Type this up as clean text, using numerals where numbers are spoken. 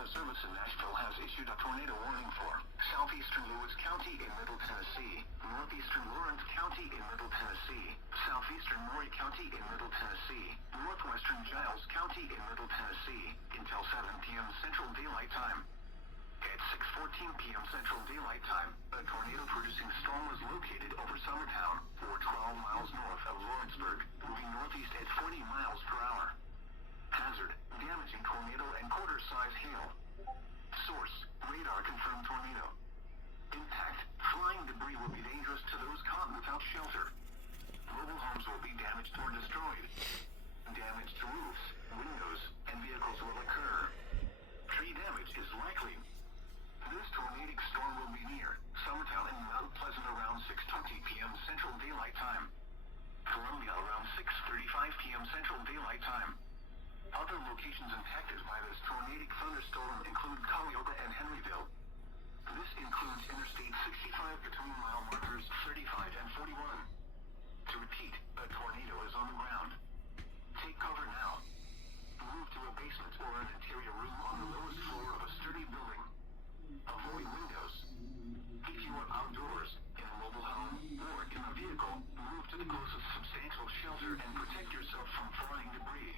Weather Service in Nashville has issued a tornado warning for southeastern Lewis County in Middle Tennessee, northeastern Lawrence County in Middle Tennessee, southeastern Maury County in Middle Tennessee, northwestern Giles County in Middle Tennessee, until 7 p.m. Central Daylight Time. At 6:14 p.m. Central Daylight Time, a tornado-producing storm was located over Summertown, or 12 miles north of Lawrenceburg, moving northeast at 40 miles per hour. Hazard, damaging tornado and quarter-size hail. Source, radar confirmed tornado. Impact, flying debris will be dangerous to those caught without shelter. Mobile homes will be damaged or destroyed. Damage to roofs, windows, and vehicles will occur. Tree damage is likely. This tornadic storm will be near Summertown and Mount Pleasant around 6:20 p.m. Central Daylight Time. Columbia around 6:35 p.m. Central Daylight Time. Other locations impacted by this tornadic thunderstorm include Cullioga and Henryville. This includes Interstate 65 between mile markers 35 and 41. To repeat, a tornado is on the ground. Take cover now. Move to a basement or an interior room on the lowest floor of a sturdy building. Avoid windows. If you are outdoors, in a mobile home, or in a vehicle, move to the closest substantial shelter and protect yourself from flying debris.